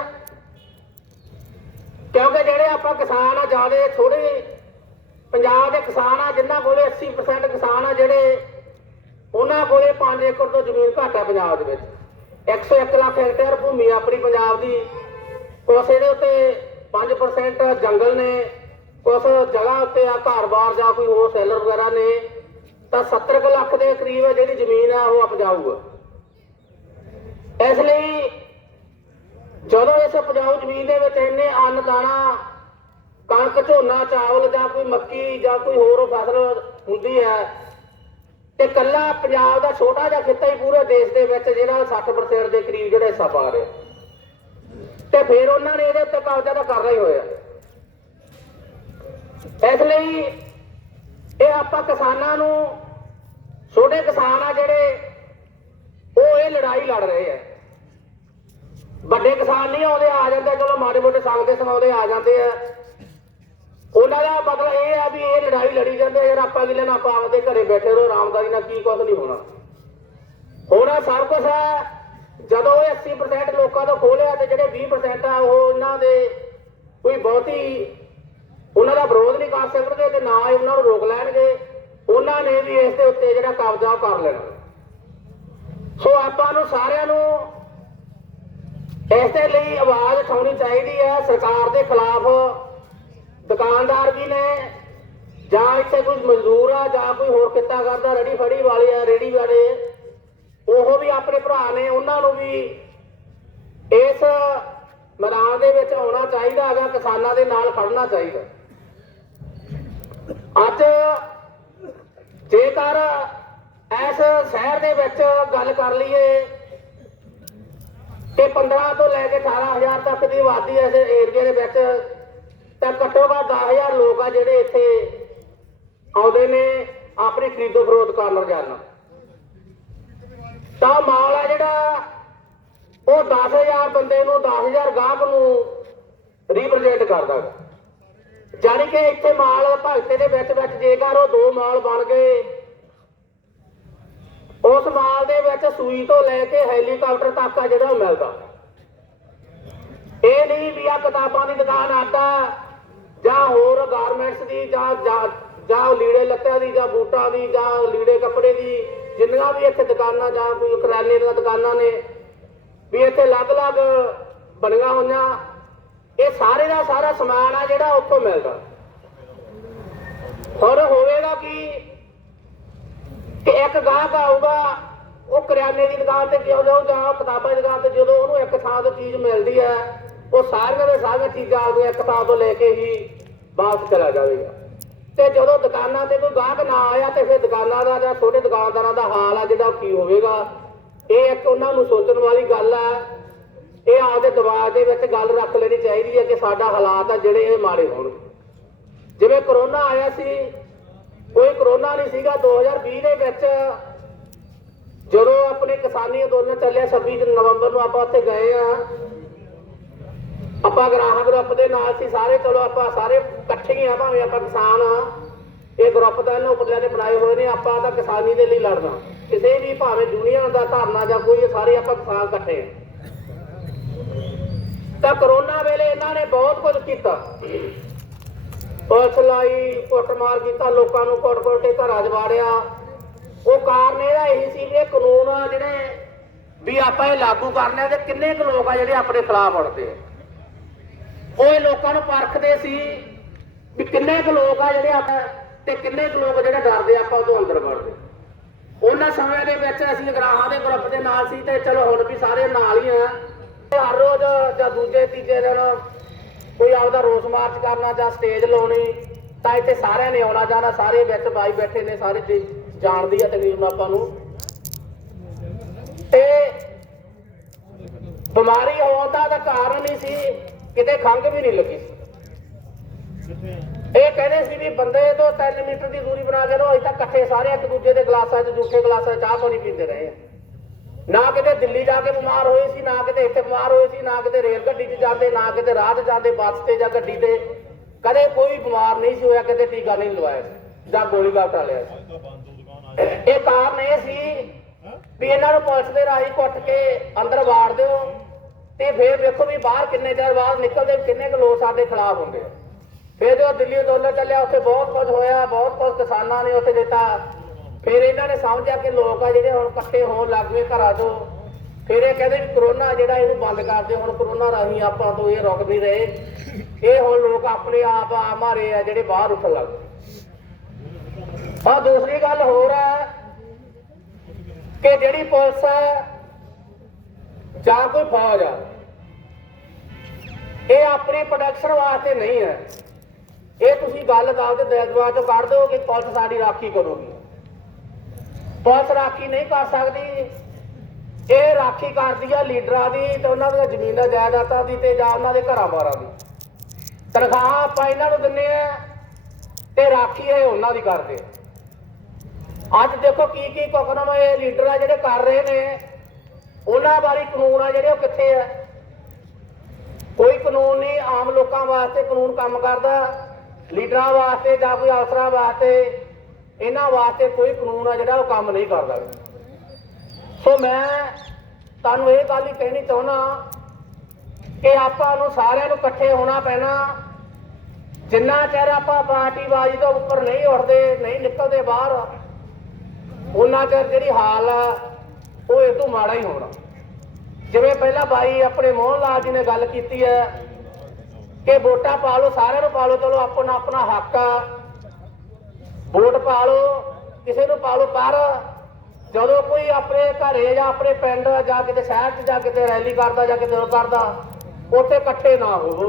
ਕਿਉਂਕਿ ਜਿਹੜੇ ਆਪਾਂ ਕਿਸਾਨ ਆ, ਜਿਆਦੇ ਥੋੜੇ ਪੰਜਾਬ ਦੇ ਕਿਸਾਨ ਆ, ਜਿਨ੍ਹਾਂ ਕੋਲੇ 80% ਕਿਸਾਨ ਆ ਜਿਹੜੇ ਉਹਨਾਂ ਕੋਲੇ 5 ਏਕੜ ਤੋਂ ਜ਼ਮੀਨ ਘੱਟ ਆ ਪੰਜਾਬ ਦੇ ਵਿੱਚ। 101 ਲੱਖ ਹੈਕਟੇਅਰ ਭੂਮੀ ਆਪਣੀ ਪੰਜਾਬ ਦੀ। ਕੁਛ ਇਹਦੇ ਉੱਤੇ 5% ਜੰਗਲ ਨੇ, ਕੁਛ ਜਗ੍ਹਾ ਉੱਤੇ ਆ ਘਰ-ਬਾਰ ਜਾਂ ਕੋਈ ਹੋਰ ਸੈਲਰ ਵਗੈਰਾ ਨੇ, ਤਾਂ 70 ਕੁ ਲੱਖ ਦੇ ਕਰੀਬ ਜਿਹੜੀ ਜ਼ਮੀਨ ਆ ਉਹ ਉਪਜਾਊ ਆ। ਇਸ ਲਈ ਜਦੋਂ ਇਸ ਉਪਜਾਊ ਜ਼ਮੀਨ ਦੇ ਵਿੱਚ ਇੰਨੇ ਅੰਨ ਦਾਣਾ ਕਣਕ ਝੋਨਾ, ਚਾਵਲ ਜਾਂ ਕੋਈ ਮੱਕੀ ਜਾਂ ਕੋਈ ਹੋਰ ਫਸਲ ਹੁੰਦੀ ਹੈ। ਤੇ ਕੱਲਾ ਪੰਜਾਬ ਦਾ ਛੋਟਾ ਜਿਹਾ ਖਿੱਤਾ ਹੀ ਪੂਰੇ ਦੇਸ਼ ਦੇ ਵਿੱਚ ਜਿਹੜਾ 60% ਦੇ ਕਰੀਬ ਜਿਹੜਾ ਹਿੱਸਾ ਪਾ ਰਿਹਾ। ਤੇ ਫਿਰ ਉਹਨਾਂ ਨੇ ਇਹਦੇ ਉੱਤੇ ਕਬਜ਼ਾ ਤਾਂ ਕਰ ਰਹੇ ਹੋਇਆ। ਇਸ ਲਈ ਇਹ ਆਪਾਂ ਕਿਸਾਨਾਂ ਨੂੰ, ਛੋਟੇ ਕਿਸਾਨ ਆ ਜਿਹੜੇ, ਉਹ ਇਹ ਲੜਾਈ ਲੜ ਰਹੇ ਆ। ਵੱਡੇ ਕਿਸਾਨ ਨਹੀਂ ਆਉਂਦੇ, ਆ ਜਾਂਦੇ ਚਲੋ ਮਾੜੇ ਮੋਟੇ ਸੰਗਦੇ ਸੁਣਾਉਂਦੇ ਆ ਜਾਂਦੇ ਆ। ਉਹਨਾਂ ਦਾ ਮਤਲਬ ਇਹ ਆ ਵੀ ਇਹ ਲੜਾਈ ਲੜੀ ਜਾਂਦੇ ਆ, ਯਾਰ ਆਪਾਂ ਕੀ ਲੈਣਾ ਆਪਾਂ ਆਪਦੇ ਘਰੇ ਬੈਠੇ ਰਹੋ ਆਰਾਮਦਾਰੀ ਨਾਲ ਕੀ ਕੁਝ ਨਹੀਂ ਹੋਣਾ। ਹੋਣਾ ਸਭ ਕੁਝ ਹੈ ਜਦੋਂ ਇਹ 80% ਲੋਕਾਂ ਤੋਂ ਖੋਲਿਆ ਤੇ ਜਿਹੜੇ 20% ਆ ਉਹ ਇਹਨਾਂ ਦੇ ਕੋਈ ਬਹੁਤੀ ਉਹਨਾਂ ਦਾ ਵਿਰੋਧ ਨਹੀਂ ਕਰ ਸਕਣਗੇ ਤੇ ਨਾ ਹੀ ਉਹਨਾਂ ਨੂੰ ਰੋਕ ਲੈਣਗੇ। ਉਹਨਾਂ ਨੇ ਵੀ ਇਸ ਦੇ ਉੱਤੇ ਜਿਹੜਾ ਕਬਜ਼ਾ ਉਹ ਕਰ ਲੈਣਾ। ਸੋ ਆਪਾਂ ਨੂੰ ਸਾਰਿਆਂ ਨੂੰ ਇਸ ਦੇ ਲਈ ਆਵਾਜ਼ ਉਠਾਉਣੀ ਚਾਹੀਦੀ ਹੈ ਸਰਕਾਰ ਦੇ ਖਿਲਾਫ ਦੁਕਾਨਦਾਰ ਵੀ ਨੇ, ਜਾਂ ਇੱਥੇ ਕੋਈ ਮਜ਼ਦੂਰ ਆ, ਜਾਂ ਕੋਈ ਹੋਰ ਕਿੱਤਾ ਕਰਦਾ ਰੜੀ ਫੜੀ ਵਾਲੇ ਆ ਰੇੜੀ ਵਾਲੇ, ਉਹ ਵੀ ਆਪਣੇ ਭਰਾ ਨੇ, ਉਹਨਾਂ ਨੂੰ ਵੀ ਇਸ ਮੈਦਾਨ ਦੇ ਵਿੱਚ ਆਉਣਾ ਚਾਹੀਦਾ ਹੈਗਾ, ਕਿਸਾਨਾਂ ਦੇ ਨਾਲ ਖੜਨਾ ਚਾਹੀਦਾ। ਅੱਜ ਜੇਕਰ ਇਸ ਸ਼ਹਿਰ ਦੇ ਵਿੱਚ ਗੱਲ ਕਰ ਲਈਏ ਤੇ 15 ਤੋਂ ਲੈ ਕੇ 18000 ਤੱਕ ਦੀ ਆਬਾਦੀ ਇਸ ਏਰੀਆ ਦੇ ਵਿੱਚ ਤਾਂ ਘੱਟੋ ਘੱਟ 10000 ਲੋਕ ਆ ਜਿਹੜੇ ਇੱਥੇ ਆਉਂਦੇ ਨੇ, ਆਪਣੀ ਖਰੀਦੋ ਫਰੋਖਤ ਕਰਨ ਰੋਜ਼ਾਨਾ ਤਾਂ ਮਾਲ ਆ ਜਿਹੜਾ, ਉਹ 10000 ਬੰਦੇ ਨੂੰ 10000 ਗਾਹਕ ਨੂੰ ਰਿਪਰੈਜ਼ੈਂਟ ਕਰਦਾ। ਹੈ ਜਾਣੀ ਕਿ ਇੱਥੇ ਮਾਲ ਭਗਤੇ ਦੇ ਵਿੱਚ ਵਿੱਚ ਜੇਕਰ ਉਹ ਦੋ ਮਾਲ ਬਣ ਗਏ, ਉਸ ਮਾਲ ਦੇ ਵਿੱਚ ਸੂਈ ਤੋਂ ਲੈ ਕੇ ਹੈਲੀਕਾਪਟਰ ਤੱਕ ਆ ਜਿਹੜਾ ਉਹ ਮਿਲਦਾ। ਇਹ ਨਹੀਂ ਵੀ ਆ ਕਿਤਾਬਾਂ ਦੀ ਦੁਕਾਨ ਆਟਾ ਜਾਂ ਹੋਰ ਗਾਰਮੈਂਟਸ ਦੀ, ਜਾਂ ਜਾਂ- ਲੀੜੇ ਲੱਤਿਆਂ ਦੀ, ਜਾਂ ਬੂਟਾਂ ਦੀ, ਜਾਂ ਲੀੜੇ ਕੱਪੜੇ ਦੀ, ਜਿੰਨੀਆਂ ਵੀ ਇੱਥੇ ਦੁਕਾਨਾਂ ਜਾਂ ਕੋਈ ਕਰਿਆਨੇ ਦੀਆਂ ਦੁਕਾਨਾਂ ਨੇ, ਵੀ ਇੱਥੇ ਅਲੱਗ-ਅਲੱਗ ਬਣੀਆਂ ਹੋਈਆਂ, ਇਹ ਸਾਰੇ ਦਾ ਸਾਰਾ ਸਮਾਨ ਆ ਜਿਹੜਾ ਉੱਥੋਂ ਮਿਲਦਾ। ਹੁਣ ਹੋਵੇਗਾ ਕੀ ਕਿ ਇੱਕ ਗਾਹਕ ਆਊਗਾ, ਉਹ ਕਰਿਆਨੇ ਦੀ ਦੁਕਾਨ ਤੇ ਕਿਉਂ ਜਾਊ ਜਾਂ ਕਿਤਾਬਾਂ ਦੀ ਦੁਕਾਨ ਤੇ, ਜਦੋਂ ਉਹਨੂੰ ਇੱਕ ਥਾਂ ਤੋਂ ਚੀਜ਼ ਮਿਲਦੀ ਹੈ ਉਹ ਸਾਰੀਆਂ ਦੇ ਸਾਰੀਆਂ ਚੀਜ਼ਾਂ ਆਪਦੀਆਂ ਕਿਤਾਬ ਤੋਂ ਲੈ ਕੇ ਹੀ ਵਾਪਸ ਚਲਾ ਜਾਵੇਗਾ। ਤੇ ਜਦੋਂ ਦੁਕਾਨਾਂ ਤੇ ਕੋਈ ਗਾਹਕ ਨਾ ਆਇਆ ਤੇ ਫਿਰ ਦੁਕਾਨਾਂ ਦਾ ਜਾਂ ਛੋਟੇ ਦੁਕਾਨਦਾਰਾਂ ਦਾ ਹਾਲ ਆ ਜਿਹੜਾ ਕੀ ਹੋਵੇਗਾ, ਇਹ ਇੱਕ ਉਹਨਾਂ ਨੂੰ ਸੋਚਣ ਵਾਲੀ ਗੱਲ ਹੈ ਇਹ ਆਪਦੇ ਦਿਮਾਗ ਦੇ ਵਿੱਚ ਗੱਲ ਰੱਖ ਲੈਣੀ ਚਾਹੀਦੀ ਹੈ ਕਿ ਸਾਡਾ ਹਾਲਾਤ ਆ ਜਿਹੜੇ ਇਹ ਮਾੜੇ ਹੋਣ। ਜਿਵੇਂ ਕਰੋਨਾ ਆਇਆ ਸੀ, ਕੋਈ ਕਰੋਨਾ ਨਹੀਂ ਸੀਗਾ 2020 ਦੇ ਵਿੱਚ ਜਦੋਂ ਆਪਣੇ ਕਿਸਾਨੀ ਅੰਦੋਲਨ ਚੱਲਿਆ 26 ਨਵੰਬਰ ਨੂੰ ਆਪਾਂ ਉੱਥੇ ਗਏ ਆ ਆਪਾਂ ਗ੍ਰਾਹਕ ਗਰੁੱਪ ਦੇ ਨਾਲ ਸੀ, ਸਾਰੇ ਚਲੋ ਆਪਾਂ ਸਾਰੇ ਇਕੱਠੇ ਹੀ ਆ, ਭਾਵੇਂ ਆਪਾਂ ਕਿਸਾਨ ਆ। ਇਹ ਗਰੁੱਪ ਤਾਂ ਇਹਨਾਂ ਉੱਪਰਲਿਆਂ ਨੇ ਬਣਾਏ ਹੋਏ ਨੇ, ਆਪਾਂ ਤਾਂ ਕਿਸਾਨੀ ਦੇ ਲਈ ਲੜਨਾ। ਕਿਸੇ ਵੀ ਭਾਵੇਂ ਯੂਨੀਅਨ ਦਾ ਧਰਨਾ ਜਾਂ ਕੋਈ ਸਾਰੇ ਆਪਾਂ ਕਿਸਾਨ ਇਕੱਠੇ ਆ। ਤਾਂ ਕਰੋਨਾ ਵੇਲੇ ਇਹਨਾਂ ਨੇ ਬਹੁਤ ਕੁਝ ਕੀਤਾ। ਪੁਲਿਸ ਲਾਈ, ਕੁੱਟਮਾਰ ਕੀਤਾ, ਲੋਕਾਂ ਨੂੰ ਕੁੱਟ-ਕੁੱਟ ਕੇ ਘਰਾਂ 'ਚ ਵਾੜਿਆ। ਉਹ ਕਾਰਨ ਇਹਦਾ ਇਹੀ ਸੀ ਕਿ ਕਾਨੂੰਨ ਜਿਹੜੇ ਵੀ ਆਪਾਂ ਇਹ ਲਾਗੂ ਕਰਨੇ ਤੇ ਕਿੰਨੇ ਕੁ ਲੋਕ ਆ ਜਿਹੜੇ ਆਪਣੇ ਖਿਲਾਫ ਉੜਦੇ ਆ। ਉਹ ਇਹ ਲੋਕਾਂ ਨੂੰ ਪਰਖਦੇ ਸੀ ਵੀ ਕਿੰਨੇ ਕੁ ਲੋਕ ਆ ਜਿਹੜੇ ਆਪਾਂ ਤੇ ਕਿੰਨੇ ਕੁ ਲੋਕ ਜਿਹੜੇ ਡਰਦੇ ਆਪਾਂ ਉਦੋਂ ਅੰਦਰ ਵੜਦੇ। ਉਹਨਾਂ ਸਮੇਂ ਦੇ ਵਿੱਚ ਅਸੀਂ ਗ੍ਰਾਹਾਂ ਦੇ ਗਰੁੱਪ ਦੇ ਨਾਲ ਸੀ ਤੇ ਚਲੋ ਹੁਣ ਵੀ ਸਾਰੇ ਨਾਲ ਹੀ ਆ। ਹਰ ਰੋਜ਼ ਜਾਂ ਦੂਜੇ, ਤੀਜੇ ਦਿਨ ਕੋਈ ਆਪਦਾ ਰੋਸ ਮਾਰਚ ਕਰਨਾ ਜਾਂ ਸਟੇਜ ਲਾਉਣੀ, ਤਾਂ ਇੱਥੇ ਸਾਰਿਆਂ ਨੇ ਆਉਣਾ ਜਾਣਾ, ਸਾਰੇ ਵਿੱਚ ਬਾਈ ਬੈਠੇ ਨੇ, ਸਾਰੇ ਜੀ ਜਾਣਦੀ ਆ ਤਕਰੀਬਨ ਆਪਾਂ ਨੂੰ। ਤੇ ਬਿਮਾਰੀ ਹੋਣ ਦਾ ਕਾਰਨ ਹੀ ਸੀ ਕਿਤੇ ਖੰਘ ਵੀ ਨਹੀਂ ਲੱਗੀ। ਇਹ ਕਹਿੰਦੇ ਸੀ ਵੀ ਬੰਦੇ ਤੋਂ 3 ਮੀਟਰ ਦੀ ਦੂਰੀ ਬਣਾ ਕੇ ਰੋ ਅਜੇ ਤੱਕ ਇਕੱਠੇ ਸਾਰੇ ਇੱਕ ਦੂਜੇ ਦੇ ਗਲਾਸਾਂ 'ਚ, ਜੂਠੇ ਗਲਾਸਾਂ 'ਚ ਚਾਹ ਪਾਣੀ ਪੀਂਦੇ ਰਹੇ ਆ। ਨਾ ਕਿਤੇ ਦਿੱਲੀ ਜਾ ਕੇ ਬਿਮਾਰ ਹੋਏ ਸੀ, ਨਾ ਕਿਤੇ ਇੱਥੇ ਬਿਮਾਰ ਹੋਏ ਸੀ, ਨਾ ਕਿਤੇ ਰੇਲ ਗੱਡੀ 'ਚ ਜਾਂਦੇ, ਨਾ ਕਿਤੇ ਰਾਹ 'ਚ ਜਾਂਦੇ, ਬੱਸ ਤੇ ਜਾਂ ਗੱਡੀ ਤੇ। ਕਦੇ ਕੋਈ ਬਿਮਾਰ ਨਹੀਂ ਸੀ ਹੋਇਆ, ਕਦੇ ਟੀਕਾ ਨਹੀਂ ਲਵਾਇਆ ਸੀ, ਜਾਂ ਗੋਲੀ ਗਾਲ ਲਿਆ ਸੀ। ਇਹ ਕਾਰਨ ਇਹ ਸੀ ਵੀ ਇਹਨਾਂ ਨੂੰ ਪੁਲਿਸ ਦੇ ਰਾਹੀਂ ਕੁੱਟ ਕੇ ਅੰਦਰ ਵਾੜ ਦਿਓ। ਤੇ ਫੇਰ ਵੇਖੋ ਵੀ ਬਾਹਰ ਕਿੰਨੇ ਚਿਰ ਬਾਅਦ ਨਿਕਲਦੇ, ਕਿੰਨੇ ਕੁ ਲੋਕ ਸਾਡੇ ਖਿਲਾਫ ਹੁੰਦੇ ਆ। ਫਿਰ ਜਦੋਂ ਦਿੱਲੀ ਅੰਦੋਲਨ ਚੱਲਿਆ, ਉੱਥੇ ਬਹੁਤ ਕੁਝ ਹੋਇਆ, ਬਹੁਤ ਕੁਝ ਕਿਸਾਨਾਂ ਨੇ ਉੱਥੇ ਦਿੱਤਾ। ਫਿਰ ਇਹਨਾਂ ਨੇ ਸਮਝਿਆ ਕਿ ਲੋਕ ਆ ਜਿਹੜੇ ਹੁਣ ਇਕੱਠੇ ਹੋਣ ਲੱਗ ਪਏ ਘਰਾਂ ਤੋਂ ਫਿਰ ਇਹ ਕਹਿੰਦੇ ਵੀ ਕਰੋਨਾ ਜਿਹੜਾ ਇਹਨੂੰ ਬੰਦ ਕਰ ਦਿਓ, ਹੁਣ ਕਰੋਨਾ ਰਾਹੀਂ ਆਪਾਂ ਤੋਂ ਇਹ ਰੁਕ ਨਹੀਂ ਰਹੇ। ਇਹ ਹੁਣ ਲੋਕ ਆਪਣੇ ਆਪ ਆ ਮਾਰੇ ਆ, ਜਿਹੜੇ ਬਾਹਰ ਉੱਠਣ ਲੱਗ ਪਏ। ਆ ਦੂਸਰੀ ਗੱਲ ਹੋਰ ਹੈ ਕਿ ਜਿਹੜੀ ਪੁਲਿਸ ਹੈ ਜਾਂ ਕੋਈ ਫੌਜ ਆ। ਇਹ ਆਪਣੀ ਪ੍ਰੋਡਕਸ਼ਨ ਵਾਸਤੇ ਨਹੀਂ ਹੈ। ਇਹ ਤੁਸੀਂ ਗੱਲ ਦੱਸ ਦੇ ਦਿਲਦਵਾ ਚੋਂ ਕੱਢ ਦਿਓ ਕਿ ਪੁਲਿਸ ਸਾਡੀ ਰਾਖੀ ਕਰੂਗੀ। ਪੁਲਿਸ ਰਾਖੀ ਨਹੀਂ ਕਰ ਸਕਦੀ। ਇਹ ਰਾਖੀ ਕਰਦੀ ਆ ਲੀਡਰਾਂ ਦੀ ਤੇ ਉਹਨਾਂ ਦੀਆਂ ਜ਼ਮੀਨਾਂ, ਜਾਇਦਾਦਾਂ ਦੀ ਤੇ ਜਾਂ ਉਹਨਾਂ ਦੇ ਘਰਾਂ ਬਾਰਾਂ ਦੀ। ਤਨਖਾਹ ਆਪਾਂ ਇਹਨਾਂ ਨੂੰ ਦਿੰਨੇ ਆ ਤੇ ਰਾਖੀ ਇਹ ਉਹਨਾਂ ਦੀ ਕਰਦੇ ਅੱਜ ਦੇਖੋ ਕੀ ਕੀ ਹੁਕਮ ਇਹ ਲੀਡਰ ਆ ਜਿਹੜੇ ਕਰ ਰਹੇ ਨੇ। ਉਹਨਾਂ ਬਾਰੇ ਕਾਨੂੰਨ ਆ ਜਿਹੜੇ ਉਹ ਕਿੱਥੇ ਆ? ਕੋਈ ਕਾਨੂੰਨ ਨਹੀਂ, ਆਮ ਲੋਕਾਂ ਵਾਸਤੇ ਕਾਨੂੰਨ ਕੰਮ ਕਰਦਾ, ਲੀਡਰਾਂ ਵਾਸਤੇ ਜਾਂ ਕੋਈ ਅਫਸਰਾਂ ਵਾਸਤੇ, ਇਹਨਾਂ ਵਾਸਤੇ ਕੋਈ ਕਾਨੂੰਨ ਆ ਜਿਹੜਾ ਉਹ ਕੰਮ ਨਹੀਂ ਕਰਦਾ। ਸੋ ਮੈਂ ਤੁਹਾਨੂੰ ਇਹ ਗੱਲ ਹੀ ਕਹਿਣੀ ਚਾਹੁੰਦਾ ਕਿ ਆਪਾਂ ਨੂੰ ਸਾਰਿਆਂ ਨੂੰ ਇਕੱਠੇ ਹੋਣਾ ਪੈਣਾ। ਜਿੰਨਾ ਚਿਰ ਆਪਾਂ ਪਾਰਟੀਬਾਜ਼ੀ ਤੋਂ ਉੱਪਰ ਨਹੀਂ ਉੱਠਦੇ, ਨਹੀਂ ਨਿਕਲਦੇ ਬਾਹਰ, ਉਹਨਾਂ ਚਿਰ ਜਿਹੜੀ ਹਾਲ ਆ ਉਹ ਇਹ ਤੋਂ ਮਾੜਾ ਹੀ ਹੋਣਾ। ਜਿਵੇਂ ਪਹਿਲਾਂ ਬਾਈ ਆਪਣੇ ਮੋਹਨ ਲਾਲ ਜੀ ਨੇ ਗੱਲ ਕੀਤੀ ਹੈ ਕਿ ਵੋਟਾਂ ਪਾ ਲਓ, ਸਾਰਿਆਂ ਨੂੰ ਪਾ ਲਓ, ਚਲੋ ਆਪਣਾ ਆਪਣਾ ਹੱਕ ਆ। ਵੋਟ ਪਾ ਲਓ, ਕਿਸੇ ਨੂੰ ਪਾ ਲਓ, ਪਰ ਜਦੋਂ ਕੋਈ ਆਪਣੇ ਘਰੇ ਜਾਂ ਆਪਣੇ ਪਿੰਡ ਜਾਂ ਕਿਤੇ ਸ਼ਹਿਰ 'ਚ ਜਾਂ ਕਿਤੇ ਰੈਲੀ ਕਰਦਾ ਜਾਂ ਕਿਤੇ ਹੋਰ ਕਰਦਾ, ਉੱਥੇ ਇਕੱਠੇ ਨਾ ਹੋਵੋ।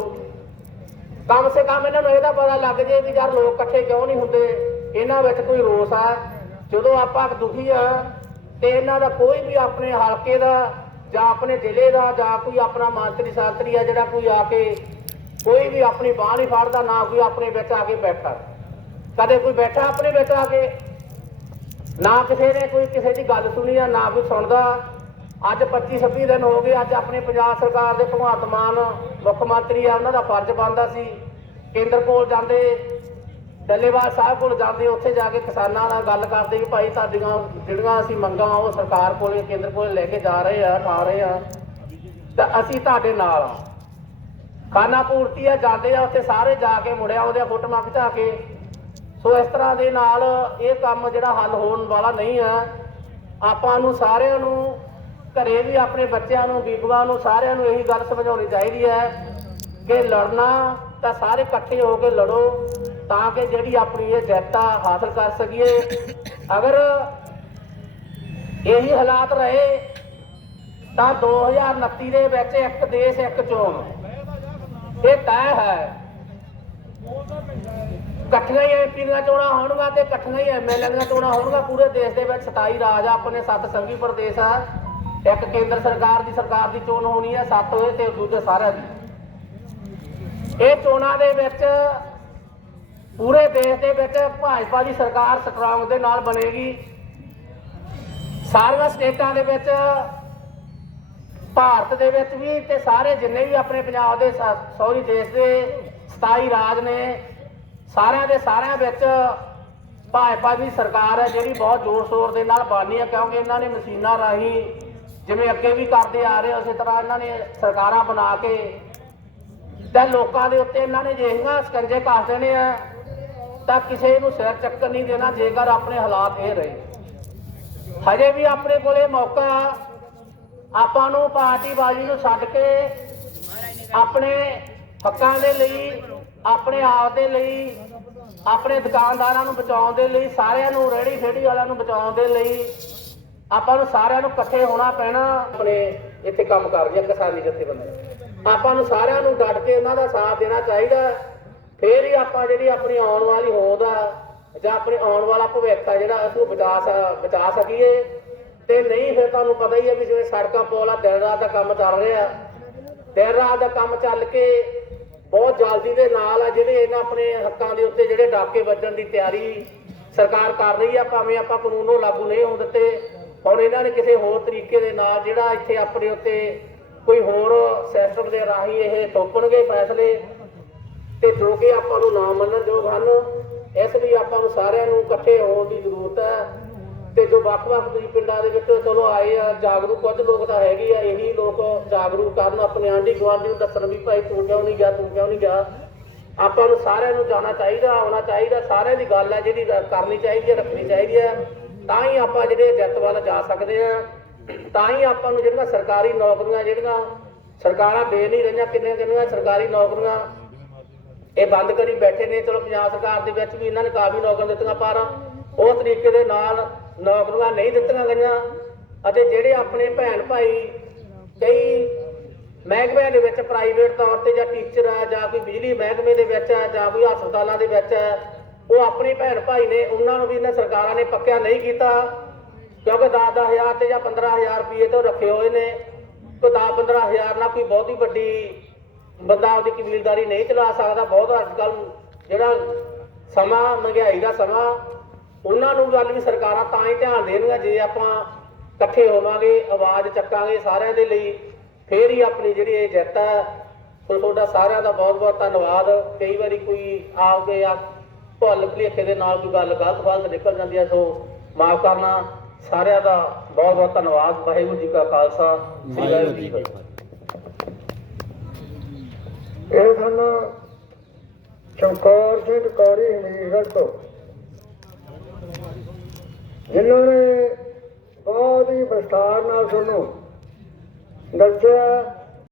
ਕਮ ਸੇ ਕਮ ਇਹਨਾਂ ਨੂੰ ਇਹਦਾ ਪਤਾ ਲੱਗ ਜੇ ਵੀ ਯਾਰ ਲੋਕ ਇਕੱਠੇ ਕਿਉਂ ਨਹੀਂ ਹੁੰਦੇ? ਇਹਨਾਂ ਵਿੱਚ ਕੋਈ ਰੋਸ ਆ। ਜਦੋਂ ਆਪਾਂ ਦੁਖੀ ਆ ਤੇ ਇਹਨਾਂ ਦਾ ਕੋਈ ਵੀ ਆਪਣੇ ਹਲਕੇ ਦਾ ਜਾਂ ਆਪਣੇ ਜ਼ਿਲ੍ਹੇ ਦਾ ਜਾਂ ਕੋਈ ਆਪਣਾ ਮੰਤਰੀ ਸਾਤਰੀ ਆ ਜਿਹੜਾ ਕੋਈ ਆ ਕੇ ਕੋਈ ਵੀ ਆਪਣੀ ਬਾਹ ਨਹੀਂ ਫੜਦਾ, ਨਾ ਕੋਈ ਆਪਣੇ ਵਿੱਚ ਆ ਕੇ ਬੈਠਾ। ਕਦੇ ਕੋਈ ਬੈਠਾ ਆਪਣੇ ਵਿੱਚ ਆ ਕੇ, ਨਾ ਕਿਸੇ ਨੇ ਕੋਈ ਕਿਸੇ ਦੀ ਗੱਲ ਸੁਣੀ ਆ, ਨਾ ਕੋਈ ਸੁਣਦਾ। ਅੱਜ 25 26 ਦਿਨ ਹੋ ਗਏ, ਅੱਜ ਆਪਣੇ ਪੰਜਾਬ ਸਰਕਾਰ ਦੇ ਭਗਵੰਤ ਮਾਨ ਮੁੱਖ ਮੰਤਰੀ ਆ, ਉਹਨਾਂ ਦਾ ਫਰਜ਼ ਬਣਦਾ ਸੀ, ਕੇਂਦਰ ਕੋਲ ਜਾਂਦੇ ਡੱਲੇਵਾਲ ਸਾਹਿਬ ਕੋਲ ਜਾਂਦੇ, ਉੱਥੇ ਜਾ ਕੇ ਕਿਸਾਨਾਂ ਨਾਲ ਗੱਲ ਕਰਦੇ ਵੀ ਭਾਈ ਤੁਹਾਡੀਆਂ ਜਿਹੜੀਆਂ ਅਸੀਂ ਮੰਗਾਂ ਉਹ ਸਰਕਾਰ ਕੋਲੇ ਕੇਂਦਰ ਕੋਲੇ ਲੈ ਕੇ ਜਾ ਰਹੇ ਆ ਠਾ ਰਹੇ ਆ, ਤਾਂ ਅਸੀਂ ਤੁਹਾਡੇ ਨਾਲ ਆ। ਖਾਨਾ ਪੂਰਤੀ ਆ, ਜਾਂਦੇ ਆ ਉੱਥੇ ਸਾਰੇ ਜਾ ਕੇ ਮੁੜਿਆ ਉਹਦੇ ਫੋਟੋਆਂ ਖਿਚਾ ਕੇ। ਸੋ ਇਸ ਤਰ੍ਹਾਂ ਦੇ ਨਾਲ ਇਹ ਕੰਮ ਜਿਹੜਾ ਹੱਲ ਹੋਣ ਵਾਲਾ ਨਹੀਂ ਆ। ਆਪਾਂ ਨੂੰ ਸਾਰਿਆਂ ਨੂੰ, ਘਰੇ ਵੀ ਆਪਣੇ ਬੱਚਿਆਂ ਨੂੰ, ਬੀਬੀਆਂ ਨੂੰ ਸਾਰਿਆਂ ਨੂੰ ਇਹੀ ਗੱਲ ਸਮਝਾਉਣੀ ਚਾਹੀਦੀ ਹੈ ਕਿ ਲੜਨਾ ਤਾਂ ਸਾਰੇ ਇਕੱਠੇ ਹੋ ਕੇ ਲੜੋ। ਤਾਂ ਕਿ ਜਿਹੜੀ ਆਪਣੀ ਇਹ ਜਿੱਤ ਹਾਸਲ ਕਰ ਸਕੀਏ। ਅਗਰ ਇਹੀ ਹਾਲਾਤ ਰਹੇ, ਤਾਂ 2029 ਦੇ ਵਿੱਚ ਇੱਕ ਦੇਸ਼, ਇੱਕ ਚੋਣ। ਇਹ ਤੈਅ ਹੈ। ਇਕੱਠੀਆਂ ਹੀ ਐਮਪੀ ਦੀਆਂ ਚੋਣਾਂ ਹੋਣਗੀਆਂ ਤੇ ਇਕੱਠੀਆਂ ਹੀ ਐਮਐਲਏ ਦੀਆਂ ਚੋਣਾਂ ਹੋਣਗੀਆਂ। ਪੂਰੇ ਦੇਸ਼ ਦੇ ਵਿੱਚ 27 ਰਾਜ ਆ, ਆਪਣੇ ਸੱਤ ਸੰਘੀ ਪ੍ਰਦੇਸ਼ ਆ। ਇੱਕ ਕੇਂਦਰ ਸਰਕਾਰ ਦੀ ਸਰਕਾਰ ਦੀ ਚੋਣ ਹੋਣੀ ਹੈ ਸੱਤ ਹੋਏ ਤੇ ਦੂਜੇ ਸਾਰਿਆਂ ਦੀ। ਇਹ ਚੋਣਾਂ ਦੇ ਵਿੱਚ ਪੂਰੇ ਦੇਸ਼ ਦੇ ਵਿੱਚ ਭਾਜਪਾ ਦੀ ਸਰਕਾਰ ਸਟਰੋਂਗ ਦੇ ਨਾਲ ਬਣੇਗੀ। ਸਾਰੀਆਂ ਸਟੇਟਾਂ ਦੇ ਵਿੱਚ, ਭਾਰਤ ਦੇ ਵਿੱਚ ਵੀ ਤੇ ਸਾਰੇ ਜਿੰਨੇ ਵੀ ਆਪਣੇ ਪੰਜਾਬ ਦੇ ਸੌਰੀ ਦੇਸ਼ ਦੇ 27 ਰਾਜ ਨੇ, ਸਾਰਿਆਂ ਦੇ ਸਾਰਿਆਂ ਵਿੱਚ ਭਾਜਪਾ ਦੀ ਸਰਕਾਰ ਹੈ ਜਿਹੜੀ ਬਹੁਤ ਜ਼ੋਰ ਸ਼ੋਰ ਦੇ ਨਾਲ ਬਾਨੀ ਹੈ ਕਿਉਂਕਿ ਇਹਨਾਂ ਨੇ ਮਸ਼ੀਨਾਂ ਰਾਹੀਂ ਜਿਵੇਂ ਅੱਗੇ ਵੀ ਕਰਦੇ ਆ ਰਹੇ, ਉਸੇ ਤਰ੍ਹਾਂ ਇਹਨਾਂ ਨੇ ਸਰਕਾਰਾਂ ਬਣਾ ਕੇ ਤੇ ਲੋਕਾਂ ਦੇ ਉੱਤੇ ਇਹਨਾਂ ਨੇ ਜਿਹੜੀਆਂ ਸਕੰਜੇ ਕੱਸ ਦੇਣੇ ਆ। ਤਾਂ ਕਿਸੇ ਨੂੰ ਸਿਰ ਚੱਕਰ ਨਹੀਂ ਦੇਣਾ, ਜੇਕਰ ਆਪਣੇ ਹਾਲਾਤ ਇਹ ਰਹੇ। ਹਜੇ ਵੀ ਆਪਣੇ ਕੋਲੇ ਮੌਕਾ ਆਪਾਂ ਨੂੰ ਪਾਰਟੀਬਾਜ਼ੀ ਨੂੰ ਛੱਡ ਕੇ ਆਪਣੇ ਹੱਕਾਂ ਦੇ ਲਈ, ਆਪਣੇ ਆਪ ਦੇ ਲਈ, ਆਪਣੇ ਦੁਕਾਨਦਾਰਾਂ ਨੂੰ ਬਚਾਉਣ ਦੇ ਲਈ, ਸਾਰਿਆਂ ਨੂੰ ਰੇੜੀ ਫੇੜੀ ਵਾਲਿਆਂ ਨੂੰ ਬਚਾਉਣ ਦੇ ਲਈ ਆਪਾਂ ਨੂੰ ਸਾਰਿਆਂ ਨੂੰ ਇਕੱਠੇ ਹੋਣਾ ਪੈਣਾ, ਆਪਣੇ ਇੱਥੇ ਕੰਮ ਕਰ ਰਹੀਆਂ ਕਿਸਾਨੀ ਜਥੇਬੰਦੀਆਂ ਆਪਾਂ ਨੂੰ ਸਾਰਿਆਂ ਨੂੰ ਡਟ ਕੇ ਉਹਨਾਂ ਦਾ ਸਾਥ ਦੇਣਾ ਚਾਹੀਦਾ। ਫੇਰ ਹੀ ਆਪਾਂ ਜਿਹੜੀ ਆਪਣੀ ਆਉਣ ਵਾਲੀ ਹੋਂਦ ਆ, ਜਾਂ ਆਪਣੇ ਆਉਣ ਵਾਲਾ ਭਵਿੱਖ ਆ ਜਿਹੜਾ ਅਸੀਂ ਬਚਾ ਸ- ਬਚਾ ਸਕੀਏ। ਤੇ ਨਹੀਂ, ਫਿਰ ਤੁਹਾਨੂੰ ਪਤਾ ਹੀ ਹੈ ਵੀ ਜਿਵੇਂ ਸੜਕਾਂ ਪੋਲ ਆ, ਦਿਨ ਰਾਤ ਦਾ ਕੰਮ ਚੱਲ ਰਿਹਾ। ਦਿਨ ਰਾਤ ਦਾ ਕੰਮ ਚੱਲ ਕੇ ਬਹੁਤ ਜਲਦੀ ਦੇ ਨਾਲ ਆ ਜਿਹੜੇ ਇਹਨਾਂ ਆਪਣੇ ਹੱਕਾਂ ਦੇ ਉੱਤੇ ਜਿਹੜੇ ਡਾਕੇ ਵੱਜਣ ਦੀ ਤਿਆਰੀ ਸਰਕਾਰ ਕਰ ਰਹੀ ਆ, ਭਾਵੇਂ ਆਪਾਂ ਕਾਨੂੰਨ ਉਹ ਲਾਗੂ ਨਹੀਂ ਹੋਣ ਦਿੱਤੇ। ਹੁਣ ਇਹਨਾਂ ਨੇ ਕਿਸੇ ਹੋਰ ਤਰੀਕੇ ਦੇ ਨਾਲ ਜਿਹੜਾ ਇੱਥੇ ਆਪਣੇ ਉੱਤੇ ਕੋਈ ਹੋਰ ਸਿਸਟਮ ਦੇ ਰਾਹੀਂ ਇਹ ਥੋਪਣਗੇ ਫੈਸਲੇ ਤੇ ਜੋ ਕਿ ਆਪਾਂ ਨੂੰ ਨਾ ਮੰਨਣਯੋਗ ਹਨ, ਇਸ ਲਈ ਆਪਾਂ ਨੂੰ ਸਾਰਿਆਂ ਨੂੰ ਇਕੱਠੇ ਹੋਣ ਦੀ ਜ਼ਰੂਰਤ ਹੈ। ਤੇ ਜੋ ਵੱਖ-ਵੱਖ ਤੁਸੀਂ ਪਿੰਡਾਂ ਦੇ ਵਿੱਚ ਚਲੋ ਆਏ ਆ, ਜਾਗਰੂਕ ਕੁਝ ਲੋਕ ਤਾਂ ਹੈਗੇ ਆ, ਇਹੀ ਲੋਕ ਜਾਗਰੂਕ ਕਰਨ, ਆਪਣੇ ਆਂਢੀ ਗੁਆਂਢੀ ਨੂੰ ਦੱਸਣ ਵੀ ਭਾਈ ਤੂੰ ਕਿਉਂ ਨਹੀਂ ਗਿਆ, ਤੂੰ ਕਿਉਂ ਨਹੀਂ ਗਿਆ। ਆਪਾਂ ਨੂੰ ਸਾਰਿਆਂ ਨੂੰ ਜਾਣਾ ਚਾਹੀਦਾ, ਆਉਣਾ ਚਾਹੀਦਾ, ਸਾਰਿਆਂ ਦੀ ਗੱਲ ਹੈ ਜਿਹੜੀ ਕਰਨੀ ਚਾਹੀਦੀ ਹੈ, ਰੱਖਣੀ ਚਾਹੀਦੀ ਹੈ। ਤਾਂ ਹੀ ਆਪਾਂ ਜਿਹੜੇ ਜਿੱਤ ਵੱਲ ਜਾ ਸਕਦੇ ਆ ਤਾਂ ਹੀ ਆਪਾਂ ਨੂੰ ਜਿਹੜੀਆਂ ਸਰਕਾਰੀ ਨੌਕਰੀਆਂ, ਜਿਹੜੀਆਂ ਸਰਕਾਰਾਂ ਦੇ ਨਹੀਂ ਰਹੀਆਂ ਕਿੰਨੇ ਕਿੰਨੀਆਂ ਸਰਕਾਰੀ ਨੌਕਰੀਆਂ ਇਹ ਬੰਦ ਕਰੀ ਬੈਠੇ ਨੇ, ਚਲੋ ਪੰਜਾਬ ਸਰਕਾਰ ਦੇ ਵਿੱਚ ਵੀ ਇਹਨਾਂ ਨੇ ਕਾਫੀ ਨੌਕਰੀਆਂ ਦਿੱਤੀਆਂ ਪਰ ਉਸ ਤਰੀਕੇ ਦੇ ਨਾਲ ਨੌਕਰੀਆਂ ਨਹੀਂ ਦਿੱਤੀਆਂ ਗਈਆਂ ਅਤੇ ਜਿਹੜੇ ਆਪਣੇ ਭੈਣ ਭਾਈ ਕਈ ਮਹਿਕਮਿਆਂ ਦੇ ਵਿੱਚ ਪ੍ਰਾਈਵੇਟ ਤੌਰ ਤੇ ਜਾਂ ਟੀਚਰ ਆ ਜਾਂ ਕੋਈ ਬਿਜਲੀ ਮਹਿਕਮੇ ਦੇ ਵਿੱਚ ਆ ਜਾਂ ਕੋਈ ਹਸਪਤਾਲਾਂ ਦੇ ਵਿੱਚ ਆ, ਉਹ ਆਪਣੇ ਭੈਣ ਭਾਈ ਨੇ, ਉਹਨਾਂ ਨੂੰ ਵੀ ਇਹਨਾਂ ਸਰਕਾਰਾਂ ਨੇ ਪੱਕਿਆ ਨਹੀਂ ਕੀਤਾ ਕਿਉਂਕਿ 10-10000 ਤੇ ਜਾਂ 15000 ਰੁਪਏ ਤੋਂ ਰੱਖੇ ਹੋਏ ਨੇ, ਕੋਈ 10-15000 ਨਾਲ ਕੋਈ ਬਹੁਤੀ ਵੱਡੀ ਬੰਦਾ ਆਪਦੀ ਕਬੀਲਦਾਰੀ ਨਹੀਂ ਚਲਾ ਸਕਦਾ, ਬਹੁਤ ਅੱਜ ਕੱਲ ਜਿਹੜਾ ਸਮਾਂ ਮਹਿੰਗਾਈ ਦਾ ਸਮਾਂ, ਉਹਨਾਂ ਨੂੰ ਗੱਲ ਵੀ ਸਰਕਾਰਾਂ ਤਾਂ ਹੀ ਧਿਆਨ ਦੇਣਗੀਆਂ, ਜੇ ਆਪਾਂ ਇਕੱਠੇ ਹੋਵਾਂਗੇ, ਆਵਾਜ਼ ਚੱਕਾਂਗੇ ਸਾਰਿਆਂ ਦੇ ਲਈ, ਫੇਰ ਹੀ ਆਪਣੀ ਜਿਹੜੀ ਇਹ ਜਿੱਤ ਹੈ। ਸੋ ਤੁਹਾਡਾ ਸਾਰਿਆਂ ਦਾ ਬਹੁਤ ਬਹੁਤ ਧੰਨਵਾਦ। ਕਈ ਵਾਰੀ ਕੋਈ ਆਪਦੇ ਆ ਭੁੱਲ ਭੁਲੇਖੇ ਦੇ ਨਾਲ ਕੋਈ ਗੱਲ ਗਲਤ ਫਾਲਤ ਨਿਕਲ ਜਾਂਦੀ ਹੈ, ਸੋ ਮਾਫ ਕਰਨਾ। ਸਾਰਿਆਂ ਦਾ ਬਹੁਤ ਬਹੁਤ ਧੰਨਵਾਦ। ਵਾਹਿਗੁਰੂ ਜੀ ਕਾ ਖਾਲਸਾ। ਸ੍ਰੀ ਵਾਹਿਗੁਰੂ ਜੀ ਕੀ ਫਤਿਹ। ਇਹ ਸਨ ਚਮਕੌਰ ਸਿੰਘ ਕੌਰੀ ਹਮੀਰਗੜ੍ਹ ਤੋਂ ਜਿਨ੍ਹਾਂ ਨੇ ਬਹੁਤ ਹੀ ਵਿਸਥਾਰ ਨਾਲ ਸਾਨੂੰ ਦੱਸਿਆ